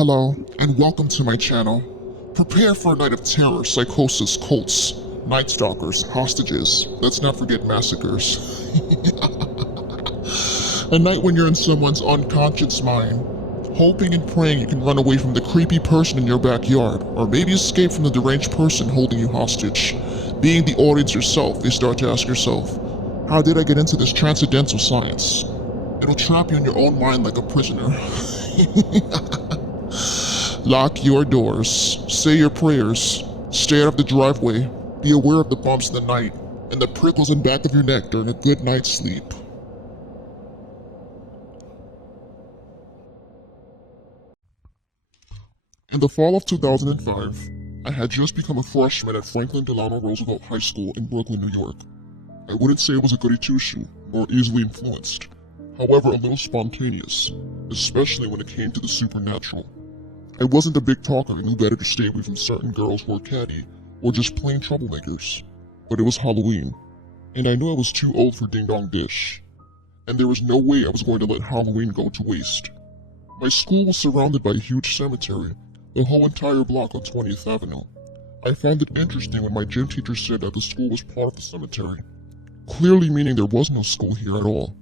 Hello, and welcome to my channel. Prepare for a night of terror, psychosis, cults, night stalkers, hostages, let's not forget massacres. A night when you're in someone's unconscious mind, hoping and praying you can run away from the creepy person in your backyard, or maybe escape from the deranged person holding you hostage. Being the audience yourself, you start to ask yourself, how did I get into this transcendental science? It'll trap you in your own mind like a prisoner. Lock your doors, say your prayers, stay out of the driveway, be aware of the bumps in the night, and the prickles in back of your neck during a good night's sleep. In the fall of 2005, I had just become a freshman at Franklin Delano Roosevelt High School in Brooklyn, New York. I wouldn't say I was a goody two-shoe, nor easily influenced, however a little spontaneous, especially when it came to the supernatural. I wasn't a big talker and knew better to stay away from certain girls who were catty, or just plain troublemakers. But it was Halloween, and I knew I was too old for Ding Dong Dish, and there was no way I was going to let Halloween go to waste. My school was surrounded by a huge cemetery, the whole entire block on 20th Avenue. I found it interesting when my gym teacher said that the school was part of the cemetery, clearly meaning there was no school here at all.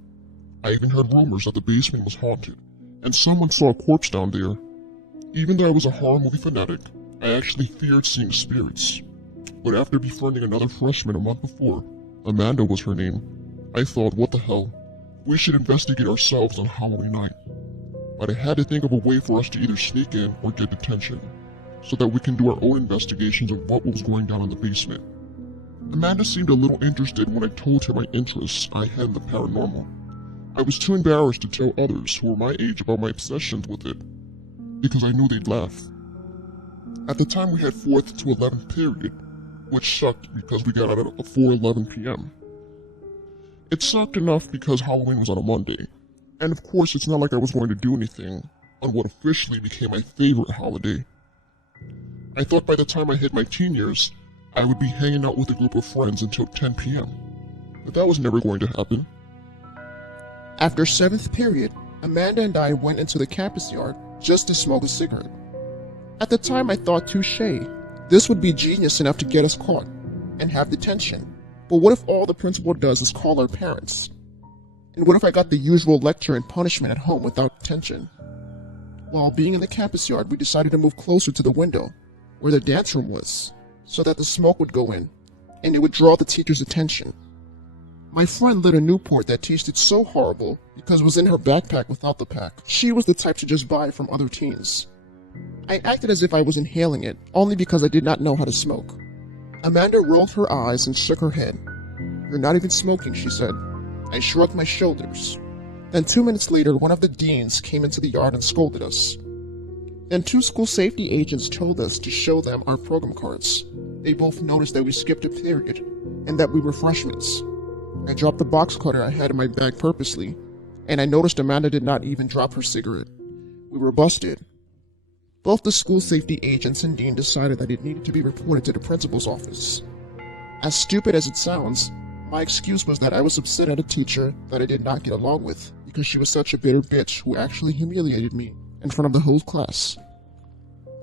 I even heard rumors that the basement was haunted, and someone saw a corpse down there. Even though I was a horror movie fanatic, I actually feared seeing spirits. But after befriending another freshman a month before, Amanda was her name, I thought, what the hell, we should investigate ourselves on Halloween night. But I had to think of a way for us to either sneak in or get detention, so that we can do our own investigations of what was going down in the basement. Amanda seemed a little interested when I told her my interests I had in the paranormal. I was too embarrassed to tell others who were my age about my obsessions with it, because I knew they'd laugh. At the time we had 4th to 11th period, which sucked because we got out at 4:11 p.m. It sucked enough because Halloween was on a Monday, and of course it's not like I was going to do anything on what officially became my favorite holiday. I thought by the time I hit my teen years, I would be hanging out with a group of friends until 10 p.m. But that was never going to happen. After 7th period, Amanda and I went into the campus yard just to smoke a cigarette. At the time I thought, touche, this would be genius enough to get us caught and have detention. But what if all the principal does is call our parents? And what if I got the usual lecture and punishment at home without detention? While being in the campus yard, we decided to move closer to the window, where the dance room was, so that the smoke would go in, and it would draw the teacher's attention. My friend lit a Newport that tasted so horrible because it was in her backpack without the pack. She was the type to just buy from other teens. I acted as if I was inhaling it, only because I did not know how to smoke. Amanda rolled her eyes and shook her head. "You're not even smoking," she said. I shrugged my shoulders. Then 2 minutes later, one of the deans came into the yard and scolded us. Then 2 school safety agents told us to show them our program cards. They both noticed that we skipped a period, and that we were freshmen. I dropped the box cutter I had in my bag purposely, and I noticed Amanda did not even drop her cigarette. We were busted. Both the school safety agents and dean decided that it needed to be reported to the principal's office. As stupid as it sounds, my excuse was that I was upset at a teacher that I did not get along with because she was such a bitter bitch who actually humiliated me in front of the whole class.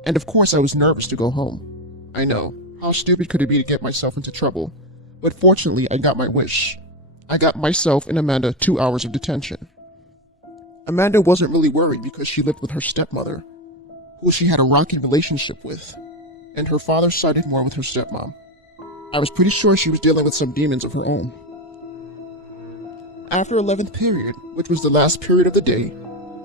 And of course I was nervous to go home. I know, how stupid could it be to get myself into trouble? But fortunately I got my wish. I got myself and Amanda 2 hours of detention. Amanda wasn't really worried because she lived with her stepmother, who she had a rocky relationship with, and her father sided more with her stepmom. I was pretty sure she was dealing with some demons of her own. After 11th period, which was the last period of the day,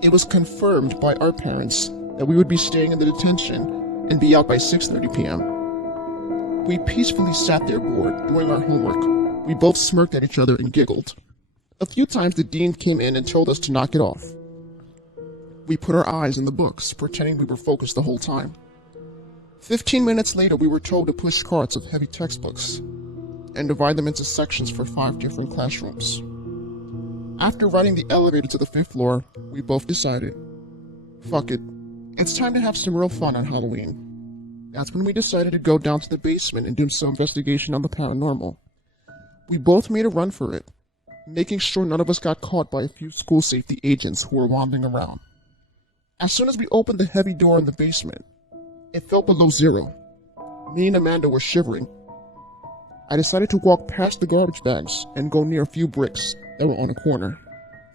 it was confirmed by our parents that we would be staying in the detention and be out by 6:30 p.m. We peacefully sat there bored, doing our homework. We both smirked at each other and giggled. A few times the dean came in and told us to knock it off. We put our eyes in the books, pretending we were focused the whole time. 15 minutes later, we were told to push carts of heavy textbooks and divide them into sections for 5 different classrooms. After riding the elevator to the 5th floor, we both decided, fuck it, it's time to have some real fun on Halloween. That's when we decided to go down to the basement and do some investigation on the paranormal. We both made a run for it, making sure none of us got caught by a few school safety agents who were wandering around. As soon as we opened the heavy door in the basement, it felt below zero. Me and Amanda were shivering. I decided to walk past the garbage bags and go near a few bricks that were on a corner.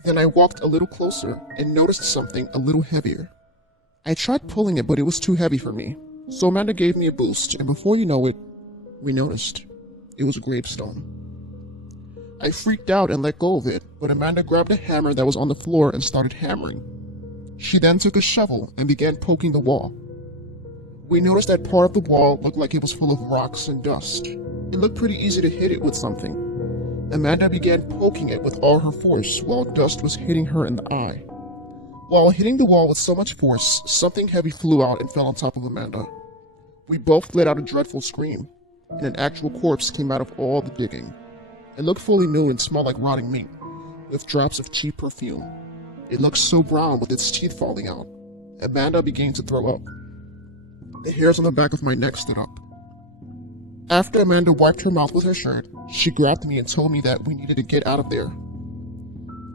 Then I walked a little closer and noticed something a little heavier. I tried pulling it, but it was too heavy for me. So Amanda gave me a boost, and before you know it, we noticed. It was a gravestone. I freaked out and let go of it, but Amanda grabbed a hammer that was on the floor and started hammering. She then took a shovel and began poking the wall. We noticed that part of the wall looked like it was full of rocks and dust. It looked pretty easy to hit it with something. Amanda began poking it with all her force while dust was hitting her in the eye. While hitting the wall with so much force, something heavy flew out and fell on top of Amanda. We both let out a dreadful scream, and an actual corpse came out of all the digging. It looked fully new and smelled like rotting meat, with drops of cheap perfume. It looked so brown with its teeth falling out. Amanda began to throw up. The hairs on the back of my neck stood up. After Amanda wiped her mouth with her shirt, she grabbed me and told me that we needed to get out of there.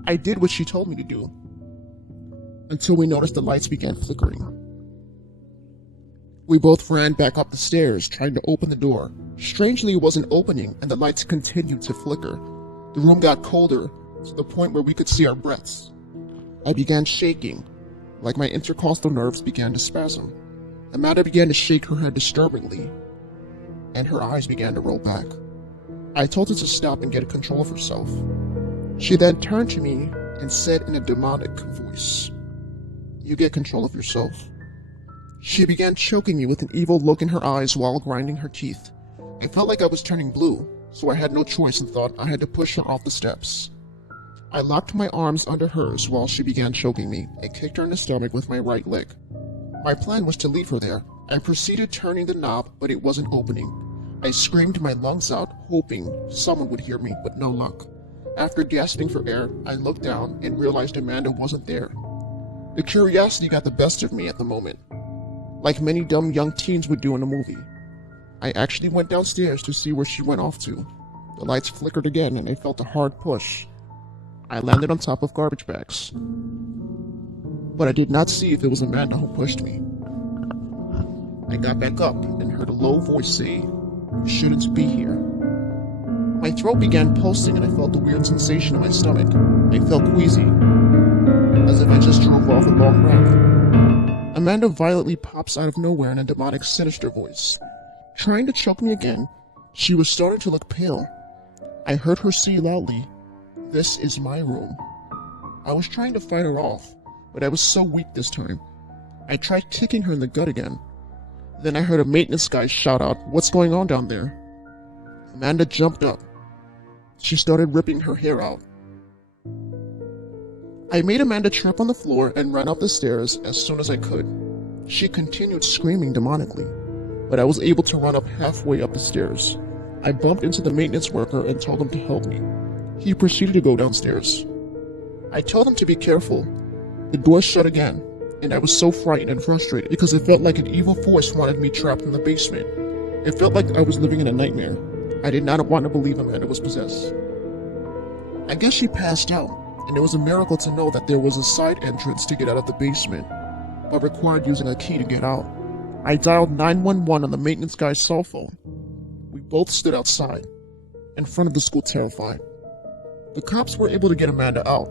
I did what she told me to do, until we noticed the lights began flickering. We both ran back up the stairs, trying to open the door. Strangely, it wasn't opening, and the lights continued to flicker. The room got colder, to the point where we could see our breaths. I began shaking, like my intercostal nerves began to spasm. Amanda began to shake her head disturbingly, and her eyes began to roll back. I told her to stop and get control of herself. She then turned to me and said in a demonic voice, "You get control of yourself." She began choking me with an evil look in her eyes while grinding her teeth. I felt like I was turning blue, so I had no choice and thought I had to push her off the steps. I locked my arms under hers while she began choking me and kicked her in the stomach with my right leg. My plan was to leave her there. I proceeded turning the knob, but it wasn't opening. I screamed my lungs out, hoping someone would hear me, but no luck. After gasping for air, I looked down and realized Amanda wasn't there. The curiosity got the best of me at the moment, like many dumb young teens would do in a movie. I actually went downstairs to see where she went off to. The lights flickered again and I felt a hard push. I landed on top of garbage bags, but I did not see if it was Amanda who pushed me. I got back up and heard a low voice say, "You shouldn't be here." My throat began pulsing and I felt a weird sensation in my stomach. I felt queasy, as if I just drove off a long ramp. Amanda violently pops out of nowhere in a demonic, sinister voice. Trying to choke me again, she was starting to look pale. I heard her say loudly, "This is my room." I was trying to fight her off, but I was so weak this time. I tried kicking her in the gut again. Then I heard a maintenance guy shout out, "What's going on down there?" Amanda jumped up. She started ripping her hair out. I made Amanda trip on the floor and ran up the stairs as soon as I could. She continued screaming demonically, but I was able to run up halfway up the stairs. I bumped into the maintenance worker and told him to help me. He proceeded to go downstairs. I told him to be careful. The door shut again, and I was so frightened and frustrated because it felt like an evil force wanted me trapped in the basement. It felt like I was living in a nightmare. I did not want to believe Amanda was possessed. I guess she passed out, and it was a miracle to know that there was a side entrance to get out of the basement, but required using a key to get out. I dialed 911 on the maintenance guy's cell phone. We both stood outside, in front of the school terrified. The cops were able to get Amanda out,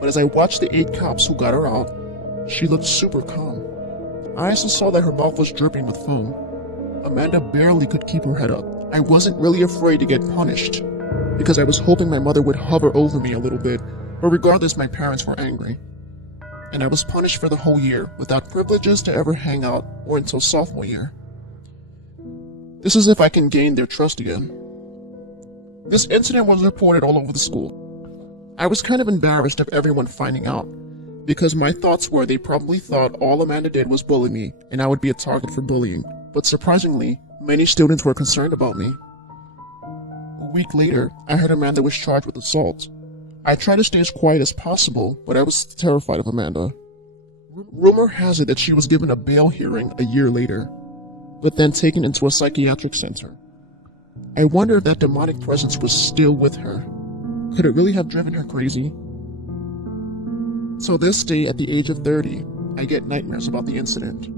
but as I watched the 8 cops who got her out, she looked super calm. I also saw that her mouth was dripping with foam. Amanda barely could keep her head up. I wasn't really afraid to get punished, because I was hoping my mother would hover over me a little bit, but regardless, my parents were angry. And I was punished for the whole year, without privileges to ever hang out, or until sophomore year. This is if I can gain their trust again. This incident was reported all over the school. I was kind of embarrassed of everyone finding out, because my thoughts were they probably thought all Amanda did was bully me, and I would be a target for bullying. But surprisingly, many students were concerned about me. A week later, I heard Amanda was charged with assault. I tried to stay as quiet as possible, but I was terrified of Amanda. Rumor has it that she was given a bail hearing a year later, but then taken into a psychiatric center. I wonder if that demonic presence was still with her. Could it really have driven her crazy? So this day, at the age of 30, I get nightmares about the incident.